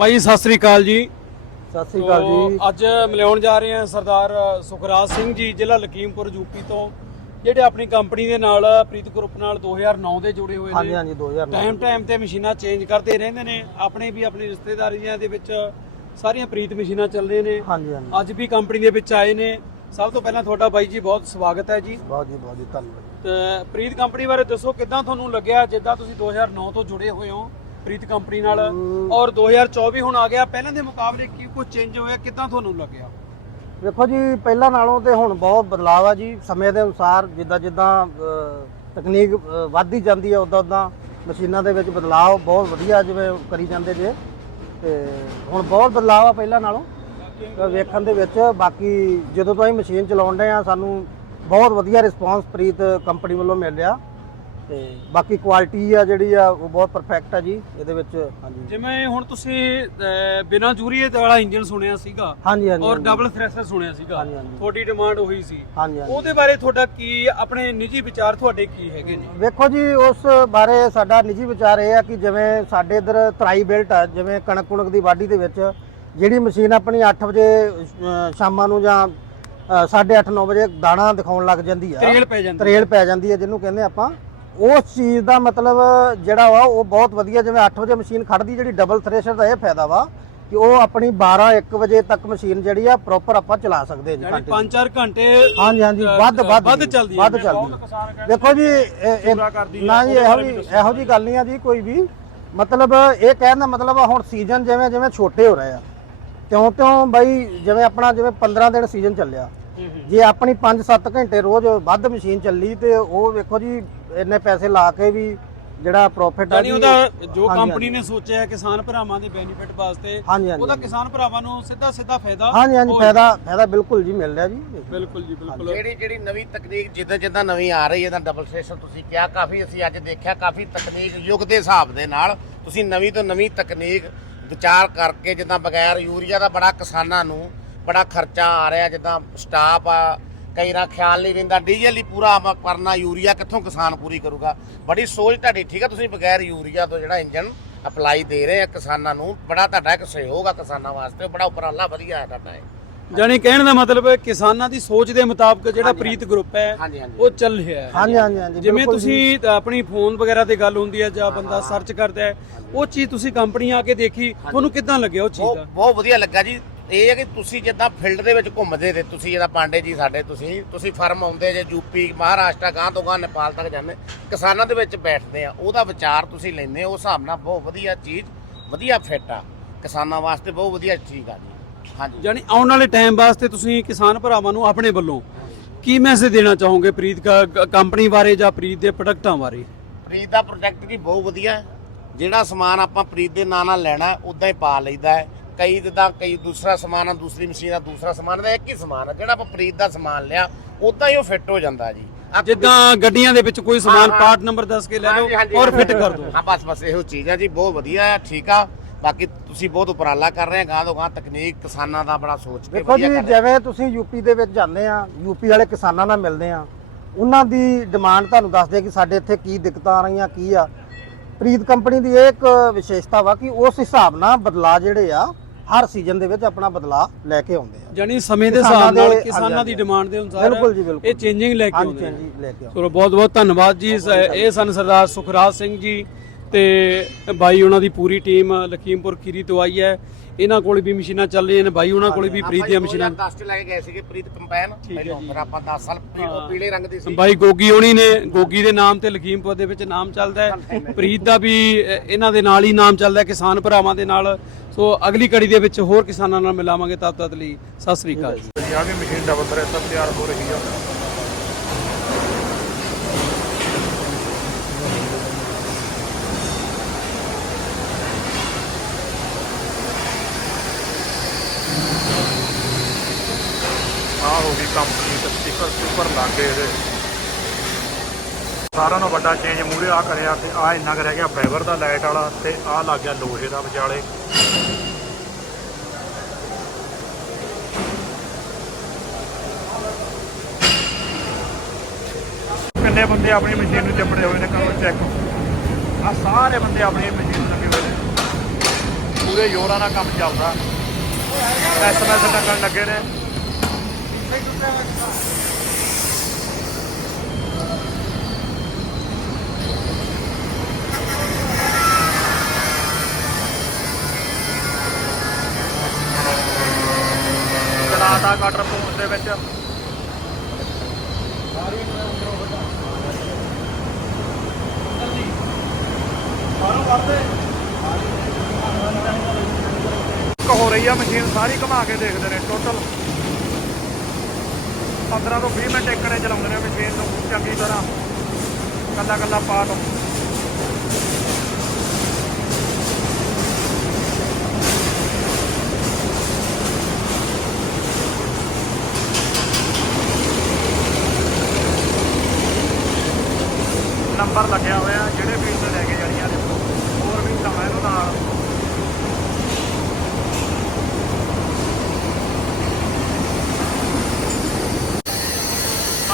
ਭਾਈ ਸਤਿ ਸ੍ਰੀ ਅਕਾਲ ਜੀ। ਸਤਿ ਸ੍ਰੀ ਅਕਾਲ ਜੀ। ਅੱਜ ਮਿਲਾਉਣ ਜਾ ਰਹੇ ਹਾਂ ਸਰਦਾਰ ਸੁਖਰਾਜ ਸਿੰਘ ਜੀ ਜ਼ਿਲ੍ਹਾ ਲਖੀਮਪੁਰ ਯੂਪੀ ਤੋਂ ਜਿਹੜੇ ਆਪਣੀ ਕੰਪਨੀ ਦੇ ਨਾਲ ਪ੍ਰੀਤ ਗਰੁੱਪ ਨਾਲ 2009 ਦੇ ਜੁੜੇ ਹੋਏ ਹਾਂਜੀ ਨੇ। ਹਾਂਜੀ 2009 ਟਾਈਮ ਟਾਈਮ ਤੇ ਮਸ਼ੀਨਾਂ ਚੇਂਜ ਕਰਦੇ ਰਹਿੰਦੇ ਨੇ। ਆਪਣੇ ਵੀ ਆਪਣੀ ਰਿਸ਼ਤੇਦਾਰੀਆਂ ਦੇ ਵਿੱਚ ਸਾਰੀਆਂ ਪ੍ਰੀਤ ਮਸ਼ੀਨਾਂ ਚੱਲ ਰਹੀਆਂ ਨੇ। ਹਾਂਜੀ ਹਾਂਜੀ। ਅੱਜ ਵੀ ਕੰਪਨੀ ਦੇ ਵਿੱਚ ਆਏ ਨੇ। ਸਭ ਤੋਂ ਪਹਿਲਾਂ ਤੁਹਾਡਾ ਬਾਈ ਜੀ ਬਹੁਤ ਸਵਾਗਤ ਹੈ ਜੀ। ਬਹੁਤ ਜੀ ਬਹੁਤ ਜੀ ਧੰਨਵਾਦ। ਤੇ ਪ੍ਰੀਤ ਕੰਪਨੀ ਬਾਰੇ ਦੱਸੋ ਕਿੱਦਾਂ ਤੁਹਾਨੂੰ ਲੱਗਿਆ ਜਿੱਦਾਂ ਤੁਸੀਂ 2009 ਤੋਂ ਜੁੜੇ ਹੋਏ ਹੋ? ਪ੍ਰੀਤ ਕੰਪਨੀ ਨਾਲ। ਔਰ 2024 ਹੁਣ ਆ ਗਿਆ। ਪਹਿਲਾਂ ਦੇ ਮੁਕਾਬਲੇ ਕੀ ਕੁਝ ਚੇਂਜ ਹੋਇਆ? ਕਿੱਦਾਂ ਤੁਹਾਨੂੰ ਲੱਗਿਆ? ਵੇਖੋ ਜੀ, ਪਹਿਲਾਂ ਨਾਲੋਂ ਤੇ ਹੁਣ ਬਹੁਤ ਬਦਲਾਅ ਆ ਜੀ। ਸਮੇਂ ਦੇ ਅਨੁਸਾਰ ਜਿੱਦਾਂ ਜਿੱਦਾਂ ਤਕਨੀਕ ਵੱਧਦੀ ਜਾਂਦੀ ਹੈ ਉਦਾਂ ਉਦਾਂ ਮਸ਼ੀਨਾਂ ਦੇ ਵਿੱਚ ਬਦਲਾਅ ਬਹੁਤ ਵਧੀਆ ਜਿਵੇਂ ਕਰੀ ਜਾਂਦੇ ਜੇ। ਤੇ ਹੁਣ ਬਹੁਤ ਬਦਲਾਅ ਆ ਪਹਿਲਾਂ ਨਾਲੋਂ। ਵੇਖਣ ਦੇ ਵਿੱਚ ਬਾਕੀ ਜਦੋਂ ਤੋਂ ਅਸੀਂ ਮਸ਼ੀਨ ਚਲਾਉਣ ਡਏ ਆ, ਸਾਨੂੰ ਬਹੁਤ ਵਧੀਆ ਰਿਸਪਾਂਸ ਪ੍ਰੀਤ ਕੰਪਨੀ ਵੱਲੋਂ ਮਿਲ ਰਿਹਾ। ਤੇ ਬਾਕੀ ਕੁਆਲਿਟੀ ਆ ਜਿਹੜੀ ਆ ਉਹ ਬਹੁਤ ਪਰਫੈਕਟ ਆ ਜੀ ਇਹਦੇ ਵਿੱਚ। ਹਾਂਜੀ। ਜਿਵੇਂ ਹੁਣ ਤੁਸੀਂ ਅਹ, ਬਿਨਾਂ ਜੂਰੀਏ ਵਾਲਾ ਇੰਜਨ ਸੁਣਿਆ ਸੀਗਾ ਹਾਂਜੀ ਹਾਂਜੀ ਔਰ। ਡਬਲ ਥ੍ਰੈਸ਼ਰ ਸੁਣਿਆ ਸੀਗਾ ਹਾਂਜੀ, ਹਾਂਜੀ। ਤੁਹਾਡੀ ਡਿਮਾਂਡ ਉਹੀ ਸੀ। ਹਾਂਜੀ ਹਾਂਜੀ। ਉਹਦੇ ਬਾਰੇ ਤੁਹਾਡਾ ਕੀ ਆਪਣੇ ਨਿੱਜੀ ਵਿਚਾਰ ਤੁਹਾਡੇ ਕੀ ਹੈਗੇ ਨੇ? ਵੇਖੋ ਜੀ ਉਸ ਬਾਰੇ ਸਾਡਾ ਨਿੱਜੀ ਵਿਚਾਰ ਇਹ ਆ ਕਿ ਜਿਵੇਂ ਸਾਡੇ ਇਧਰ ਤਰਾਈ ਬੈਲਟ ਆ ਜਿਵੇਂ ਕਣਕ ਕੁਣਕ ਦੀ ਵਾਢੀ ਦੇ ਵਿੱਚ ਜਿਹੜੀ ਮਸ਼ੀਨ ਆਪਣੀ 8 ਵਜੇ ਅ, ਸ਼ਾਮਾਂ ਨੂੰ ਜਾਂ 8:30 9 ਵਜੇ ਦਾਣਾ ਦਿਖਾਉਣ ਲੱਗ ਜਾਂਦੀ ਆ। ਤਰੇਲ ਪੈ ਜਾਂਦੀ ਤਰੇਲ ਪੈ ਜਾਂਦੀ ਹੈ ਜਿਹਨੂੰ ਕਹਿੰਦੇ ਆਪਾਂ ਉਸ ਚੀਜ਼ ਦਾ ਮਤਲਬ ਜਿਹੜਾ ਵਾ ਉਹ ਬਹੁਤ ਵਧੀਆ ਜਿਵੇਂ 8 ਵਜੇ ਮਸ਼ੀਨ ਖੜਦੀ ਜਿਹੜੀ ਡਬਲ ਥ੍ਰੈਸ਼ਰ ਦਾ ਇਹ ਫਾਇਦਾ ਵਾ ਕਿ ਉਹ ਆਪਣੀ 12 1 ਵਜੇ ਤੱਕ ਮਸ਼ੀਨ ਜਿਹੜੀ ਆ ਪ੍ਰੋਪਰ ਆਪਾਂ ਚਲਾ ਸਕਦੇ ਜੀ ਯਾਨੀ continue। 5-4 ਘੰਟੇ ਹਾਂਜੀ ਹਾਂਜੀ ਵੱਧ ਵੱਧ ਵੱਧ ਚੱਲਦੀ ਹੈ। ਵੱਧ ਚੱਲਦੀ। ਦੇਖੋ ਜੀ ਨਾ ਜੀ ਇਹੋ ਜੀ ਇਹੋ ਜੀ ਗੱਲ ਨਹੀਂ ਆ ਜੀ ਕੋਈ ਵੀ ਮਤਲਬ ਇਹ ਕਹਿਣ ਦਾ ਮਤਲਬ ਹੁਣ ਸੀਜ਼ਨ ਜਿਵੇਂ ਜਿਵੇਂ ਛੋਟੇ ਹੋ ਰਹੇ ਆ ਤਿਉਂ ਤਿਉਂ ਬਈ ਜਿਵੇਂ ਆਪਣਾ ਜਿਵੇਂ 15 ਦਿਨ ਸੀਜ਼ਨ ਚੱਲਿਆ ਜੇ ਆਪਣੀ 5-7 ਘੰਟੇ ਰੋਜ਼ ਵੱਧ ਮਸ਼ੀਨ ਚੱਲੀ ਤੇ ਉਹ ਵੇਖੋ ਜੀ ਇੰਨੇ ਪੈਸੇ ਲਾ ਕੇ ਵੀ ਜਿਹੜਾ ਪ੍ਰੋਫਿਟ ਆ ਉਹਦਾ ਜੋ ਹਾਂਜੀ, ਕੰਪਨੀ। ਨੇ ਸੋਚਿਆ ਹੈ ਕਿਸਾਨ ਭਰਾਵਾਂ ਦੇ ਬੈਨੀਫਿਟ ਵਾਸਤੇ ਹਾਂਜੀ ਹਾਂਜੀ ਉਹਦਾ ਕਿਸਾਨ ਭਰਾਵਾਂ ਨੂੰ ਸਿੱਧਾ ਸਿੱਧਾ ਫਾਇਦਾ ਹਾਂਜੀ ਹਾਂਜੀ ਫਾਇਦਾ ਫਾਇਦਾ ਬਿਲਕੁਲ ਜੀ ਮਿਲ ਰਿਹਾ ਜੀ। ਬਿਲਕੁਲ ਜੀ ਬਿਲਕੁਲ। ਜਿਹੜੀ ਜਿਹੜੀ ਨਵੀਂ ਤਕਨੀਕ ਜਿੱਦਾਂ ਜਿੱਦਾਂ ਨਵੀਂ ਆ ਰਹੀ ਹੈ ਤਾਂ ਡਬਲ ਸਟੇਸ਼ਨ ਤੁਸੀਂ ਕਿਹਾ ਕਾਫੀ ਅਸੀਂ ਅੱਜ ਦੇਖਿਆ ਕਾਫੀ ਤਕਨੀਕ ਯੁੱਗ ਦੇ ਹਿਸਾਬ ਦੇ ਨਾਲ ਤੁਸੀਂ ਨਵੀਂ ਤੋਂ ਨਵੀਂ ਤਕਨੀਕ ਵਿਚਾਰ ਕਰਕੇ ਜਿੱਦਾਂ ਬਗੈਰ ਯੂਰੀਆ ਦਾ ਬੜਾ ਕਿਸਾਨਾਂ ਨੂੰ ਬੜਾ ਖਰਚਾ ਆ ਰਿਹਾ ਜਿੱਦਾਂ ਸਟਾਫ ਆ ਕਈ ਰਾ ਖਿਆਲ ਨਹੀਂ ਰਹਿੰਦਾ ਡੀਜ਼ਲ ਹੀ ਪੂਰਾ ਆਮ ਕਰਨਾ ਯੂਰੀਆ ਕਿੱਥੋਂ ਕਿਸਾਨ ਪੂਰੀ ਕਰੂਗਾ? ਬੜੀ ਸੋਚ ਤੁਹਾਡੀ ਠੀਕ ਆ ਤੁਸੀਂ ਬਗੈਰ ਯੂਰੀਆ ਤੋਂ ਜਿਹੜਾ ਇੰਜਨ ਅਪਲਾਈ ਦੇ ਰਹੇ ਆ ਕਿਸਾਨਾਂ ਨੂੰ ਬੜਾ ਤੁਹਾਡਾ ਇੱਕ ਸਹਿਯੋਗ ਆ ਕਿਸਾਨਾਂ ਵਾਸਤੇ ਬੜਾ ਉਪਰਾਲਾ ਵਧੀਆ ਹੈ ਤੁਹਾਡਾ ਇਹ। ਜਾਨੀ ਕਹਿਣ ਦਾ ਮਤਲਬ ਹੈ ਕਿਸਾਨਾਂ ਦੀ ਸੋਚ ਦੇ ਮੁਤਾਬਕ ਜਿਹੜਾ ਪ੍ਰੀਤ ਗਰੁੱਪ ਹੈ ਉਹ ਚੱਲ ਰਿਹਾ ਹੈ। ਹਾਂਜੀ ਹਾਂਜੀ ਹਾਂਜੀ ਜਿਵੇਂ। ਤੁਸੀਂ ਆਪਣੀ ਫੋਨ ਵਗੈਰਾ ਤੇ ਗੱਲ ਹੁੰਦੀ ਹੈ ਜਾਂ ਬੰਦਾ ਸਰਚ ਕਰਦਾ ਹੈ ਉਹ ਚੀਜ਼ ਤੁਸੀਂ ਕੰਪਨੀ ਆ ਕੇ ਦੇਖੀ ਤੁਹਾਨੂੰ ਕਿੱਦਾਂ ਲੱਗਿਆ ਉਹ ਚੀਜ਼ ਦਾ? ਬਹੁਤ ਵਧੀਆ ਲੱਗਾ ਜੀ। ਇਹ ਹੈ ਕਿ ਤੁਸੀਂ ਜਿੱਦਾਂ ਫੀਲਡ ਦੇ ਵਿੱਚ ਘੁੰਮਦੇ ਤੇ ਤੁਸੀਂ ਜਿਹੜਾ ਪਾਂਡੇ ਜੀ ਸਾਡੇ ਤੁਸੀਂ ਤੁਸੀਂ ਫਰਮ ਆਉਂਦੇ ਜੇ ਯੂਪੀ ਮਹਾਰਾਸ਼ਟਰ ਗਾਂ ਤੋਂ ਗਾਂ ਨੇਪਾਲ ਤੱਕ ਜਾਂਦੇ ਕਿਸਾਨਾਂ ਦੇ ਵਿੱਚ ਬੈਠਦੇ ਆ ਉਹਦਾ ਵਿਚਾਰ ਤੁਸੀਂ ਲੈਂਦੇ ਹੋ ਉਸ ਹਿਸਾਬ ਨਾਲ ਬਹੁਤ ਵਧੀਆ ਚੀਜ਼ ਵਧੀਆ ਫਿੱਟ ਆ। ਕਿਸਾਨਾਂ ਵਾਸਤੇ ਬਹੁਤ ਵਧੀਆ ਚੀਜ਼ ਆ ਜੀ। ਹਾਂਜੀ। ਜਾਨੀ ਆਉਣ ਵਾਲੇ ਟਾਈਮ ਵਾਸਤੇ ਤੁਸੀਂ ਕਿਸਾਨ ਭਰਾਵਾਂ ਨੂੰ ਆਪਣੇ ਵੱਲੋਂ ਕੀ ਮੈਸੇਜ ਦੇਣਾ ਚਾਹੋਗੇ ਪ੍ਰੀਤ ਕ- ਕੰਪਨੀ ਬਾਰੇ ਜਾਂ ਪ੍ਰੀਤ ਦੇ ਪ੍ਰੋਡਕਟਾਂ ਬਾਰੇ? ਪ੍ਰੀਤ ਦਾ ਪ੍ਰੋਜੈਕਟ ਜੀ ਬਹੁਤ ਵਧੀਆ ਜਿਹੜਾ ਸਮਾਨ ਆਪਾਂ ਪ੍ਰੀਤ ਦੇ ਨਾਂ ਨਾਲ ਲੈਣਾ ਉਦਾਂ ਹੀ ਪਾ ਲਈਦਾ ਹੈ। ਕਈ ਜਿੱਦਾਂ ਕਈ ਦੂਸਰਾ ਸਮਾਨ ਆ ਦੂਸਰੀ ਮਸ਼ੀਨ ਆ ਦੂਸਰਾ ਸਮਾਨ ਦਾ ਇੱਕ ਹੀ ਸਮਾਨ ਆ ਜਿਹੜਾ ਆਪਾਂ ਪ੍ਰੀਤ ਦਾ ਸਮਾਨ ਲਿਆ ਉਦਾਂ ਹੀ ਉਹ ਫਿੱਟ ਹੋ ਜਾਂਦਾ ਜੀ ਆਹ ਜਿੱਦਾਂ ਗੱਡੀਆਂ ਦੇ ਵਿੱਚ ਕੋਈ ਸਮਾਨ ਹਾਂ, ਹਾਂ। ਪਾਰਟ ਨੰਬਰ ਦੱਸ ਕੇ ਲੈ ਹਾਂਜੀ, ਲਓ। ਔਰ ਫਿੱਟ ਕਰ ਦਿਓ ਹਾਂ ਬਸ ਬਸ ਇਹੋ ਚੀਜ਼ ਆ ਜੀ ਬਹੁਤ ਵਧੀਆ ਆ ਠੀਕ ਆ ਬਾਕੀ ਤੁਸੀਂ ਬਹੁਤ ਉਪਰਾਲਾ ਕਰ ਰਹੇ ਆ ਗਾਂ ਤੋਂ ਗਾਂ ਤਕਨੀਕ ਕਿਸਾਨਾਂ ਦਾ ਬੜਾ ਸੋਚ ਕੇ ਦੇਖੋ ਜੀ ਵਧੀਆ ਕਰ ਰਹੇ ਆ। ਜਿਵੇਂ ਤੁਸੀਂ ਯੂਪੀ ਦੇ ਵਿੱਚ ਜਾਂਦੇ ਆ ਯੂਪੀ ਵਾਲੇ ਕਿਸਾਨਾਂ ਨਾਲ ਮਿਲਦੇ ਆ ਉਹਨਾਂ ਦੀ ਡਿਮਾਂਡ ਤੁਹਾਨੂੰ ਦੱਸਦੇ ਕਿ ਸਾਡੇ ਇੱਥੇ ਕੀ ਦਿੱਕਤਾਂ ਆ ਰਹੀਆਂ ਕੀ ਆ ਪ੍ਰੀਤ ਕੰਪਨੀ ਦੀ ਇਹ ਇੱਕ ਵਿਸ਼ੇਸ਼ਤਾ ਵਾ ਕਿ ਉਸ ਹਿਸਾਬ ਨਾਲ ਬਦਲਾ ਜਿਹੜੇ ਆ ਹਰ ਸੀਜ਼ਨ ਦੇ ਵਿੱਚ ਆਪਣਾ ਬਦਲਾ ਲੈ ਕੇ ਆਉਂਦੇ ਆ। ਜਾਨੀ ਸਮੇਂ ਦੇ ਹਿਸਾਬ ਨਾਲ ਕਿਸਾਨਾਂ ਦੀ ਡਿਮਾਂਡ ਦੇ ਅਨੁਸਾਰ ਬਿਲਕੁਲ ਜੀ, ਬਿਲਕੁਲ। ਇਹ ਚੇਂਜਿੰਗ ਲੈ ਕੇ ਆਉਂਦੇ ਆਉਂਦੇ ਚਲੋ ਬਹੁਤ ਬਹੁਤ ਧੰਨਵਾਦ ਜੀ। ਇਹ ਸਨ ਸਰਦਾਰ ਸੁਖਰਾਜ ਸਿੰਘ ਜੀ ਤੇ ਬਾਈ ਉਹਨਾਂ ਦੀ ਪੂਰੀ ਟੀਮ ਲਖੀਮਪੁਰ ਖੀਰੀ ਤੋਂ ਆਈ ਹੈ। ਇਹਨਾਂ ਕੋਲ ਵੀ ਮਸ਼ੀਨਾਂ ਚੱਲ ਰਹੀਆਂ ਨੇ ਬਾਈ ਉਹਨਾਂ ਕੋਲ ਵੀ ਪ੍ਰੀਤ ਦੀਆਂ ਮਸ਼ੀਨਾਂ। 2010 ਚ ਲੈ ਕੇ ਗਏ ਸੀਗੇ ਪ੍ਰੀਤ ਕੰਪੈਨ। ਹੈ ਪਹਿਲਾਂ। ਫਿਰ ਆਪਾਂ 10 ਸਾਲ ਹਾਂ। ਪੀਲੇ ਰੰਗ ਦੀ ਸੀ। ਬਾਈ ਗੋਗੀ ਹੋਣੀ ਨੇ ਗੋਗੀ ਦੇ ਨਾਮ ਤੇ ਲਖੀਮਪੁਰ ਦੇ ਵਿੱਚ ਨਾਮ ਚੱਲਦਾ ਹੈ। ਪ੍ਰੀਤ ਦਾ ਵੀ ਇਹਨਾਂ ਦੇ ਨਾਲ ਹੀ ਨਾਮ ਚੱਲਦਾ ਹੈ ਕਿਸਾਨ ਭਰਾਵਾਂ ਦੇ ਨਾਲ। ਸੋ ਅਗਲੀ ਕੜੀ ਦੇ ਵਿੱਚ ਹੋਰ ਕਿਸਾਨਾਂ ਨਾਲ ਮਿਲਾਵਾਂਗੇ ਤਦ ਤੱਕ ਲਈ। ਸਤਿ ਸ੍ਰੀ ਅਕਾਲ ਜੀ। ਆ ਵੀ ਮਸ਼ੀਨ ਡਬਲ ਥ੍ਰੈਸ਼ਰ ਤਿਆਰ ਹੋ ਰਹੀ ਆ। ਹੋ ਗਈ ਕੰਪਨੀ ਤੇ ਸਪੀਕਰ ਸੁਪਰ ਲੱਗੇ ਇਹਦੇ। ਸਾਰਿਆਂ ਨੂੰ ਵੱਡਾ ਚੇਂਜ ਮੂਰੇ ਆ ਕਰਿਆ ਤੇ ਆ ਇੰਨਾ ਕੁ ਰਹਿ ਗਿਆ ਫਾਈਬਰ ਦਾ ਲਾਈਟ ਵਾਲਾ ਤੇ ਆ ਲੱਗ ਗਿਆ ਲੋਹੇ ਦਾ ਵਿਚਾਲੇ। ਕਿੰਨੇ ਬੰਦੇ ਆਪਣੀ ਮਸ਼ੀਨ ਨੂੰ ਚੱਪੜੇ ਹੋਏ ਨੇ ਕੰਮ ਚੈੱਕ ਆ ਸਾਰੇ ਬੰਦੇ ਆਪਣੀ ਮਸ਼ੀਨ ਨੂੰ ਲੱਗੇ ਹੋਏ ਨੇ। ਪੂਰੇ ਜ਼ੋਰਾਂ ਨਾਲ ਕੰਮ ਚੱਲਦਾ। ਐਸਐਮਐਸ ਲੱਗਣ ਲੱਗੇ ਨੇ। ਚਲਾਤਾ ਕਟਰ ਪੂੰਛ ਦੇ ਵਿੱਚ। ਇੱਕ ਹੋ ਰਹੀ ਆ ਮਸ਼ੀਨ, ਸਾਰੀ ਘੁਮਾ ਕੇ ਦੇਖਦੇ ਨੇ ਟੋਟਲ 15 ਤੋਂ 20 ਮਿੰਟ ਇੱਕ ਚਲਾਉਂਦੇ ਨੇ ਮਸ਼ੀਨ ਨੂੰ ਚੰਗੀ ਤਰ੍ਹਾਂ ਕੱਲਾ ਕੱਲਾ ਪਾਰਟ ਨੰਬਰ ਲੱਗਿਆ ਹੋਇਆ ਜਿਹੜੇ ਵੀ ਤੇ ਲੈ ਕੇ ਜਾਣੀਆਂ ਨੇ, ਹੋਰ ਵੀ ਤਾਂ ਇਹਨੂੰ ਨਾਲ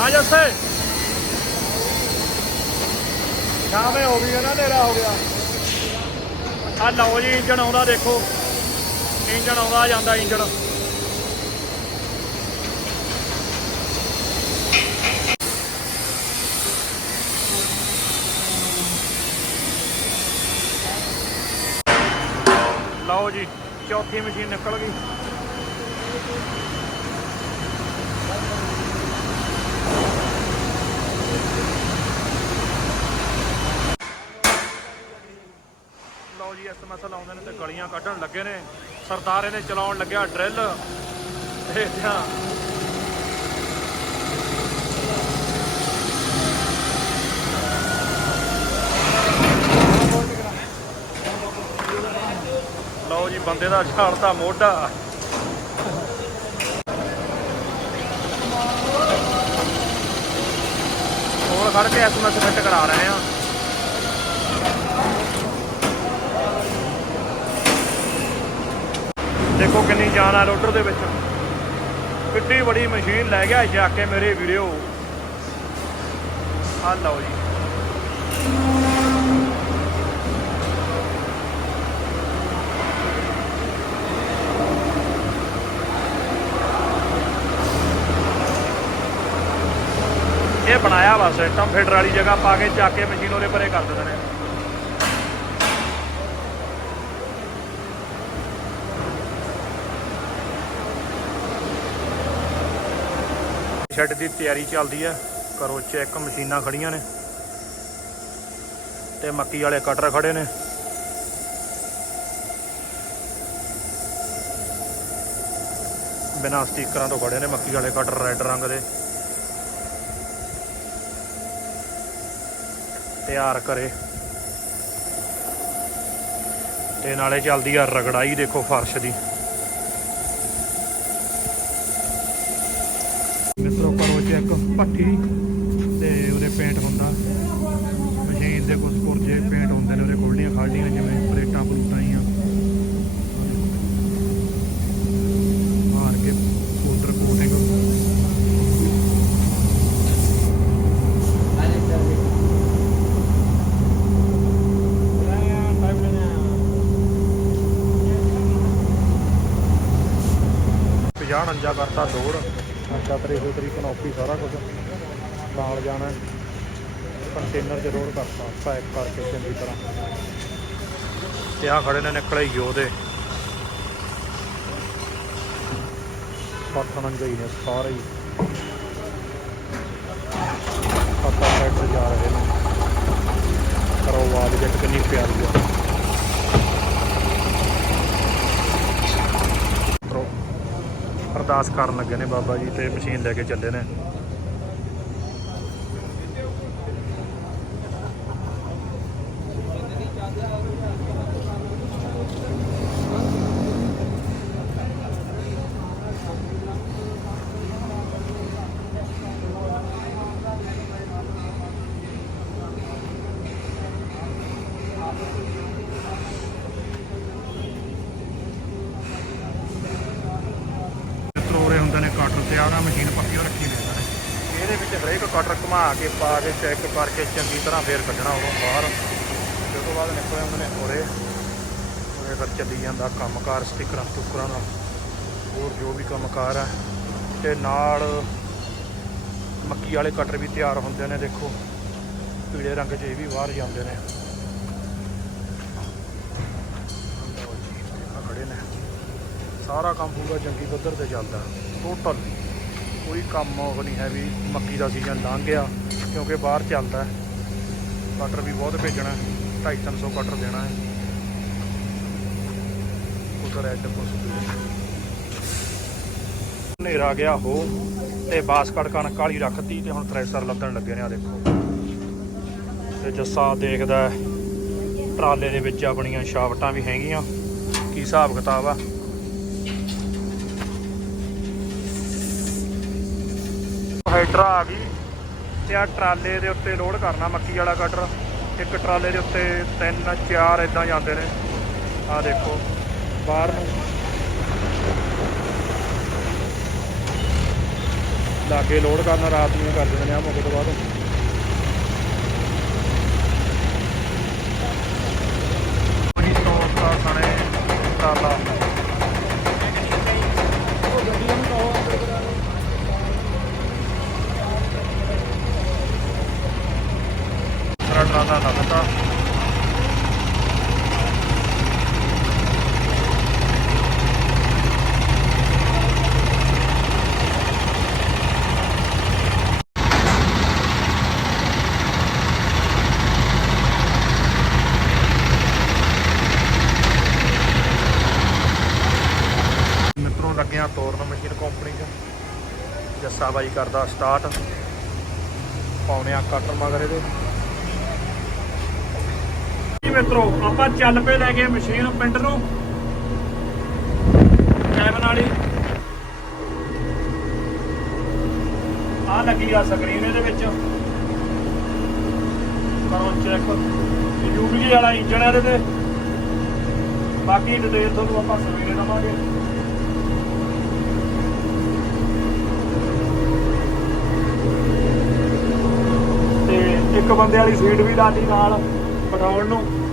ਆ ਜੱਸੇ ਸ਼ਾਮੇ ਹੋ ਗਈ ਨਾ ਹਨੇਰਾ ਹੋ ਗਿਆ। ਆ ਲਓ ਜੀ, ਇੰਜਣ ਆਉਂਦਾ ਦੇਖੋ। ਇੰਜਣ ਆਉਂਦਾ ਜਾਂਦਾ ਇੰਜਣ। ਲਓ ਜੀ, ਚੌਥੀ ਮਸ਼ੀਨ ਨਿਕਲ ਗਈ। ਲਓ ਐਸਐਮਐਸ ਲਾਉਂਦੇ ਨੇ ਤੇ ਗਲੀਆਂ ਕੱਢਣ ਲੱਗੇ ਨੇ। ਸਰਦਾਰ ਇਹਨੇ ਚਲਾਉਣ ਲੱਗਿਆ ਡਰਿੱਲ। ਤੇ ਜਾਂ ਲਓ ਜੀ, ਬੰਦੇ ਦਾ ਝਾੜਦਾ ਮੋਢਾ। ਹੋਰ ਖੜ ਕੇ ਐਸਐਮਐਸ ਫਿੱਟ ਕਰਾ ਰਹੇ ਆ। ਦੇਖੋ ਕਿੰਨੀ ਜਾਨ ਆ ਲੋਡਰ ਦੇ ਵਿੱਚ। ਕਿੱਡੀ ਬੜੀ ਮਸ਼ੀਨ ਲੈ ਗਿਆ ਜਾ ਕੇ ਮੇਰੇ ਵੀਡੀਓ ਆ ਲਓ ਜੀ। ਇਹ ਬਣਾਇਆ ਵਾ ਸਿਸਟਮ ਫੀਡਰ ਵਾਲੀ ਜਗ੍ਹਾ ਪਾ ਕੇ ਚੱਕ ਕੇ ਮਸ਼ੀਨ ਉਹਦੇ ਪਰੇ ਕਰ ਦਿੰਦੇ ਨੇ। ਸ਼ੈੱਡ ਦੀ ਤਿਆਰੀ ਚੱਲਦੀ ਹੈ ਕਰੋ ਚੈੱਕ ਮਸ਼ੀਨਾਂ ਖੜੀਆਂ ਨੇ ਤੇ ਮੱਕੀ ਵਾਲੇ ਕਟਰ ਖੜੇ ਨੇ। ਬਿਨਾਂ ਸਟੀਕਰਾਂ ਤੋਂ ਖੜੇ ਨੇ ਮੱਕੀ ਵਾਲੇ ਕਟਰ ਰੈੱਡ ਰੰਗ ਦੇ। ਤਿਆਰ ਕਰੇ। ਤੇ ਨਾਲੇ ਚੱਲਦੀ ਆ ਰਗੜਾਈ, ਦੇਖੋ ਫਰਸ਼ ਦੀ। ਮਿੱਤਰੋ ਕਰੋ ਚੈੱਕ ਭੱਠੀ ਤੇ ਉਹਦੇ ਪੇਂਟ ਹੁੰਦਾ। ਮਸ਼ੀਨ ਦੇ ਕੁਝ ਪੁਰਜੇ ਪੇਂਟ ਹੁੰਦੇ ਨੇ, ਉਹਦੇ ਖੋਲ੍ਹਣੀਆਂ ਖਾਲਣੀਆਂ ਜਿਵੇਂ ਪਲੇਟਾਂ ਪਲੂਟਾਂ ਆਈਆਂ। ਮਾਰ ਕੇ ਪਾਊਡਰ ਕੋਟਿੰਗ ਪੰਜਾਹ ਅੰਜਾ ਕਰਤਾ ਦੌੜ। ਅੰਜਾ ਤਰੀ ਦੋ ਤਰੀ ਕਨੋਪੀ ਸਾਰਾ ਕੁਝ ਨਾਲ ਜਾਣਾ ਕੰਟੇਨਰ 'ਚ ਲੋਡ ਕਰਤਾ ਪੈਕ ਕਰਕੇ ਚੰਗੀ ਤਰ੍ਹਾਂ। ਤੇ ਆ ਖੜੇ ਨੇ ਨਿਕਲੇ ਯੋਧੇ ਪੱਥਣ ਗਈ ਨੇ ਸਾਰੇ ਹੀ। ਪੱਤਾ ਸਾਈਡ ਤੇ ਜਾ ਰਹੇ ਨੇ। ਕਰੋ ਆਵਾਜ਼ ਜੱਟ ਕਿੰਨੀ ਪਿਆਰੀ ਆ ਕਰੋ ਅਰਦਾਸ ਕਰਨ ਲੱਗੇ ਨੇ ਬਾਬਾ ਜੀ ਤੇ ਮਸ਼ੀਨ ਲੈ ਕੇ ਚੱਲੇ ਨੇ ਤਰੋਰੇ ਹੁੰਦੇ ਨੇ ਕਟਰ ਤੇ ਆਹ ਮਸ਼ੀਨ ਪੱਕੀ ਰੱਖੀ ਨੇ ਇਹਨਾਂ ਨੇ ਇਹਦੇ ਵਿੱਚ ਹਰੇਕ ਕਟਰ ਘੁਮਾ ਕੇ, ਪਾ ਕੇ ਚੈੱਕ ਕਰਕੇ, ਚੰਗੀ ਤਰ੍ਹਾਂ ਫੇਰ ਕੱਢਣਾ ਉਹ ਬਾਹਰ। ਉਸ ਤੋਂ ਬਾਅਦ ਨਿਕਲੇ ਹੁੰਦੇ ਨੇ ਹੋਰੇ ਉਹਦੇ ਫਿਰ ਚੱਲੀ ਜਾਂਦਾ ਕੰਮਕਾਰ ਸਟਿੱਕਰਾਂ ਸਟੁੱਕਰਾਂ ਦਾ ਹੋਰ ਜੋ ਵੀ ਕੰਮਕਾਰ ਹੈ ਤੇ ਨਾਲ ਮੱਕੀ ਵਾਲੇ ਕਟਰ ਵੀ ਤਿਆਰ ਹੁੰਦੇ ਨੇ, ਦੇਖੋ। ਪੀਲੇ ਰੰਗ 'ਚ ਇਹ ਵੀ ਬਾਹਰ ਜਾਂਦੇ ਨੇ। ਖੜੇ ਨੇ। ਸਾਰਾ ਕੰਮ ਪੂਰਾ ਜੰਗੀ ਪੱਧਰ ਤੇ ਚੱਲਦਾ। ਟੋਟਲ ਕੋਈ ਕੰਮ ਉਹ ਨਹੀਂ ਹੈ ਵੀ ਮੱਕੀ ਦਾ ਸੀਜ਼ਨ ਲੰਘ ਗਿਆ, ਕਿਉਂਕਿ ਬਾਹਰ ਚੱਲਦਾ ਕਟਰ ਵੀ ਬਹੁਤ ਭੇਜਣਾ 250 ਕਟਰ ਦੇਣਾ ਹੈ। ਉਧਰ ਐਡ ਕੁਛ ਹਨੇਰਾ ਗਿਆ ਹੋ, ਤੇ ਬਾਸਕਟ ਕਣਕ ਕਾਲੀ ਰੱਖਤੀ ਤੇ ਹੁਣ ਥ੍ਰੈਸ਼ਰ ਲੱਗਣ ਲੱਗੇ ਨੇ ਆ ਦੇਖੋ। ਤੇ ਜੱਸਾ ਦੇਖਦਾ ਟਰਾਲੇ ਦੇ ਵਿੱਚ ਆਪਣੀਆਂ ਸ਼ਾਵਟਾਂ ਵੀ ਹੈਗੀਆਂ। ਕੀ ਹਿਸਾਬ ਕਿਤਾਬ ਆ? ਹਾਈਡਰਾ ਆ ਗਈ ਤੇ ਆ ਟਰਾਲੇ ਦੇ ਉੱਤੇ ਲੋਡ ਕਰਨਾ ਮੱਕੀ ਵਾਲਾ ਕਟਰ ਇੱਕ ਟਰਾਲੇ ਦੇ ਉੱਤੇ ਤਿੰਨ, ਚਾਰ ਇਦਾਂ ਜਾਂਦੇ ਨੇ। ਆ ਦੇਖੋ, ਬਾਹਰ ਨੂੰ। ਕੇ ਲੋਡ ਕਰਨਾ ਰਾਤ ਨੂੰ ਕਰ ਦਿੰਦੇ ਨੇ ਆ ਮੌਕੇ ਤੋਂ ਬਾਅਦ ਉਹੀ ਸਟੋਰ ਦਾ ਸਣੇ ਟਰਾਲਾ ਸਾਰਾ ਦਾ ਲਾ ਮਿੱਤਰੋਂ, ਲੱਗਿਆ ਤੋਰਨ ਮਸ਼ੀਨ ਕੰਪਨੀ 'ਚ। ਜੱਸਾ ਬਾਈ ਕਰਦਾ ਸਟਾਰਟ ਪਾਉਣੇ ਆ ਕਟਰ ਮਗਰ ਇਹਦੇ। ਮਿੱਤਰੋ, ਆਪਾਂ ਚੱਲ ਪਏ ਲੈ ਗਏ ਮਸ਼ੀਨ ਪਿੰਡ ਨੂੰ। ਕੈਬਨ ਵਾਲੀ। ਆ ਲੱਗੀ ਆ ਸਕਰੀਨ ਇਹਦੇ ਵਿੱਚ। ਕਰੋ ਚੈੱਕ ਯੂਬੀਜੀ ਵਾਲਾ ਇੰਜਣ ਹੈ ਇਹਦੇ ਤੇ। ਬਾਕੀ ਡਿਟੇਲ ਤੁਹਾਨੂੰ ਆਪਾਂ ਸਵੇਰੇ ਦਵਾਂਗੇ। ਤੇ ਇੱਕ ਬੰਦੇ ਵਾਲੀ ਸੀਟ ਵੀ ਲਾਤੀ ਨਾਲ। ਬਿਠਾਉਣ ਨੂੰ